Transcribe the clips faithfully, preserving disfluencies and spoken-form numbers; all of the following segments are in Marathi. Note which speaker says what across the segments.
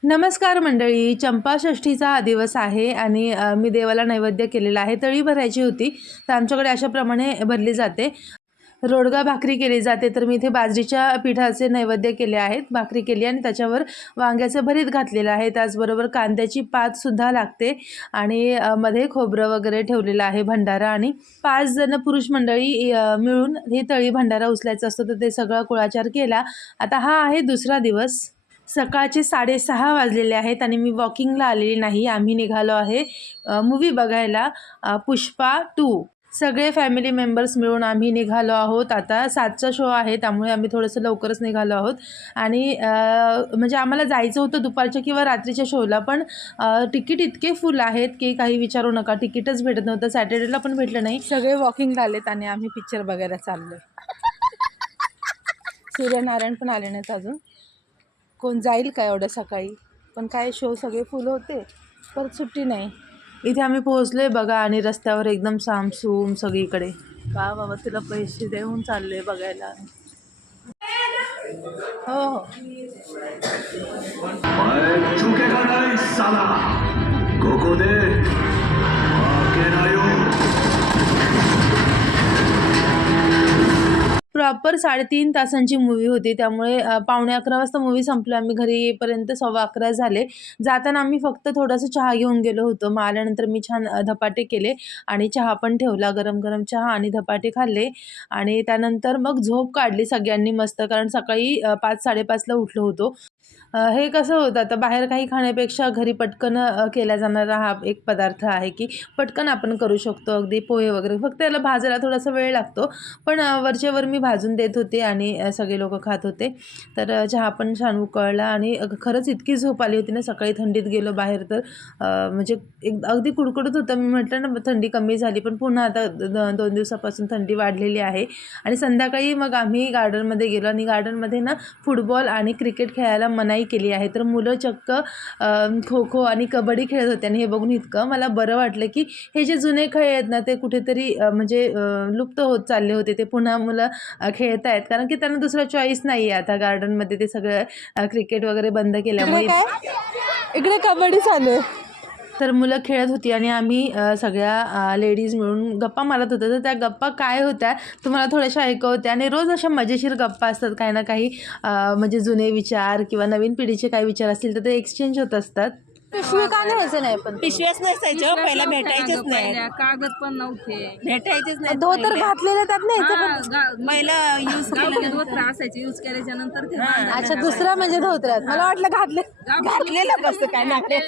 Speaker 1: नमस्कार मंडळी, चंपाषष्ठीचा हा दिवस आहे आणि अ, मी देवाला नैवेद्य केलेला आहे. तळी भरायची होती, तर आमच्याकडे अशाप्रमाणे भरली जाते. रोडगा भाकरी केली जाते, तर मी इथे बाजरीच्या पिठाचे नैवेद्य केले आहेत. भाकरी केली आणि त्याच्यावर वांग्याचं भरीत घातलेलं आहे. त्याचबरोबर कांद्याची पातसुद्धा लागते आणि अ, मध्ये खोबरं वगैरे ठेवलेलं आहे, भंडारा. आणि पाच जण पुरुष मंडळी अ, मिळून हे तळी भंडारा उचलायचं असतं, तर ते सगळा कुळाचार केला. आता हा आहे दुसरा दिवस. सकाळचे साडेसहा वाजलेले आहेत आणि मी वॉकिंगला आलेली नाही. आम्ही निघालो आहे मूव्ही बघायला, अ, पुष्पा टू. सगळे फॅमिली मेंबर्स मिळून आम्ही निघालो आहोत. आता सातचा शो आहे, त्यामुळे आम्ही थोडंसं लवकरच निघालो आहोत. आणि अ, म्हणजे आम्हाला जायचं होतं दुपारच्या किंवा रात्रीच्या शोला, पण अ, तिकीट इतके फुल आहेत की काही विचारू नका. तिकीटच भेटत नव्हतं. सॅटर्डेला पण भेटलं नाही. सगळे वॉकिंगला आलेत आणि आम्ही पिक्चर बघायला चाललो. सूर्यनारायण पण आले नाहीत अजून. कोण जाईल का एवढं सकाळी? पण काय शो सगळे फुल होते, परत सुट्टी नाही. इथे आम्ही पोहोचलोय बघा, आणि रस्त्यावर एकदम सामसूम सगळीकडे. का बाबा, तुला पैसे देऊन चाललोय बघायला. हो हो.
Speaker 2: चुकेगा नहीं साला गोको दे आके नायो.
Speaker 1: प्रॉपर साडेतीन तासांची मूवी होती, त्यामुळे पावणे अकरा वाजता मूवी संपली. आम्ही घरी येईपर्यंत सव्वा अकरा झाले. जाताना आम्ही फक्त थोडासा चहा घेऊन गेलो होतो. मग आल्यानंतर मी छान धपाटे केले आणि चहा पण ठेवला, गरम गरम चहा आणि धपाटे खाल्ले. आणि त्यानंतर मग झोप काढली सगळ्यांनी मस्त, कारण सकाळी पाच साडेपाचला उठलो होतो. हे कसं होतं, आता बाहेर काही खाण्यापेक्षा घरी पटकन केला जाणारा हा एक पदार्थ आहे की पटकन आपण करू शकतो. अगदी पोहे वगैरे, फक्त त्याला भाजायला थोडासा वेळ लागतो, पण वरचेवर मी भाजून देत होते आणि सगळे लोक खात होते. तर चहा पण छान उकळला आणि खरंच इतकी झोप आली होती ना. सकाळी थंडीत गेलो बाहेर, तर म्हणजे एक अगदी कुडकुडत होतं. मी म्हटलं ना थंडी कमी झाली, पण पुन्हा आता दोन दिवसापासून थंडी वाढलेली आहे. आणि संध्याकाळी मग आम्ही गार्डनमध्ये गेलो आणि गार्डनमध्ये ना फुटबॉल आणि क्रिकेट खेळायला मनाई केली आहे. तर मुलं चक्क खो खो आणि कबड्डी खेळत होते आणि हे बघून इतकं मला बरं वाटलं की हे जे जुने खेळ आहेत ना, ते कुठेतरी म्हणजे लुप्त होत चालले होते. ते पुन्हा मुलं खेळत आहेत, कारण की त्यांना दुसरा चॉईस नाही आहे आता गार्डनमध्ये. ते सगळं क्रिकेट वगैरे बंद केल्यामुळे इकडे कबड्डी चालू आहे. तर मुलं खेळत होती आणि आम्ही सगळ्या लेडीज मिळून गप्पा मारत होतो. तर त्या गप्पा काय होत्या तुम्हाला थोड्याशा ऐकवते. आणि रोज अशा मजेशीर गप्पा असतात, काही ना काही म्हणजे जुने विचार किंवा नवीन पिढीचे काही विचार असतील तर ते एक्सचेंज होत असतात. पिशवी का न्यायचं नाही? पण
Speaker 3: पिशव्याच नसायच्या पहिला, भेटायचेच नाही.
Speaker 4: कागद पण नव्हते,
Speaker 3: भेटायचेच नाही.
Speaker 1: धोतर घातलेले त्यात न्यायचं.
Speaker 3: पहिला यूज
Speaker 4: गावठी धोतर असायचे, यूज केल्याच्या नंतर ते बांधायचे.
Speaker 1: अच्छा, दुसरा म्हणजे धोत्रात. मला वाटलं घातले
Speaker 3: घातलेलं कसं काय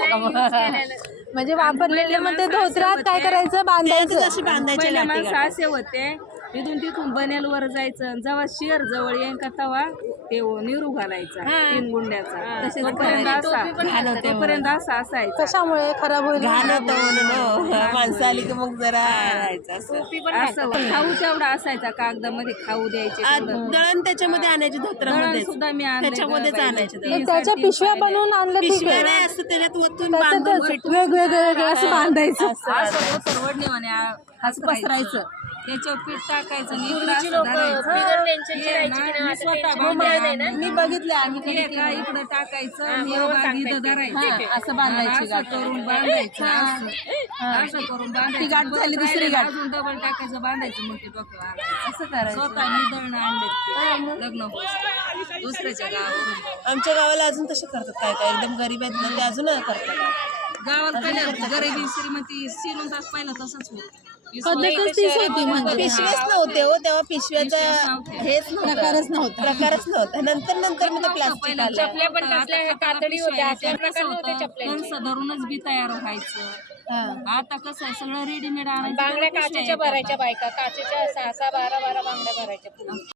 Speaker 3: नाटक.
Speaker 1: म्हणजे वापरलेले. मग ते धोत्रात काय करायचं? बांधायचं.
Speaker 3: अशी बांधायचे
Speaker 4: पहिले
Speaker 3: लाटी
Speaker 4: माणसं असे होते, तिथून तिथून बनेलवर जायचं, जेव्हा शिअर जवळ येईन का तेव्हा ते निरू घालायचा तीन गुंड्याचा. तोपर्यंत असा तोपर्यंत असा असायचा.
Speaker 1: कशामुळे खराब होईल?
Speaker 3: घाण होतं म्हणून माणसं आली की मग जरा राहायचं असं.
Speaker 4: असं खाऊ तेवढा असायचा, कागदामध्ये खाऊ द्यायचे.
Speaker 3: आ, दळण त्याच्यामध्ये आणायचे, धोत्रामध्ये
Speaker 4: सुद्धा मी आणलंय
Speaker 3: त्याच्यामध्येच
Speaker 4: गं
Speaker 3: आणायचे.
Speaker 4: बाई.
Speaker 3: दळण.
Speaker 1: त्याच्या पिशव्या बनवून आणलं, ठीक
Speaker 3: पिशव्या
Speaker 1: आहे.
Speaker 3: नाही असं त्याच्यात ओतून बांधून
Speaker 1: वेगवेगळे असं बांधायचं.
Speaker 4: असं परवडणे म्हणे हाच पसरायचं, त्याच्यावर पीठ टाकायचं. मी इकडं असं धरायचं. हे ना, मी स्वतः बांधले.
Speaker 3: मी बघितलं आम्ही
Speaker 4: हे का इकडं टाकायचं, हे बाग इथं धरायचं, असं बांधायचं, असं करून बांधायचं, असं असं करून बांधायचं.
Speaker 3: गाठ झाली, दुसरी गाठ.
Speaker 4: अजून डबल टाकायचं, बांधायचं, मग ते डोक्यावर आणायचं. असं करायचं. स्वतः मी दळणं आणले लग्न होतं दुसऱ्याच्या गावावरून.
Speaker 3: आमच्या गावाला अजून तसे करतात, काय काय एकदम गरीब आहेत ना ते अजून करतात.
Speaker 4: गावात पहिल्या गरिबी श्रीमंती सिरून तास पहिला तसंच होतं.
Speaker 1: पद्धतच तीच होती. म्हणजे
Speaker 3: पिशवेच नव्हते हो तेव्हा, पिशव्याचा हेच प्रकारच नव्हता प्रकारच नव्हता. नंतर नंतर मग प्लास्टिक आलं.
Speaker 4: चपल्या पण कसल्या कातडी होत्या, त्या प्रकार नव्हते. चपल्या धरूनच बी तयार व्हायचं. आता कसं आहे, सगळं रेडीमेड आणायचं. बांगड्या काचेच्या भरायच्या बायका, काचेच्या सहा सहा बारा बारा बांगड्या भरायच्या.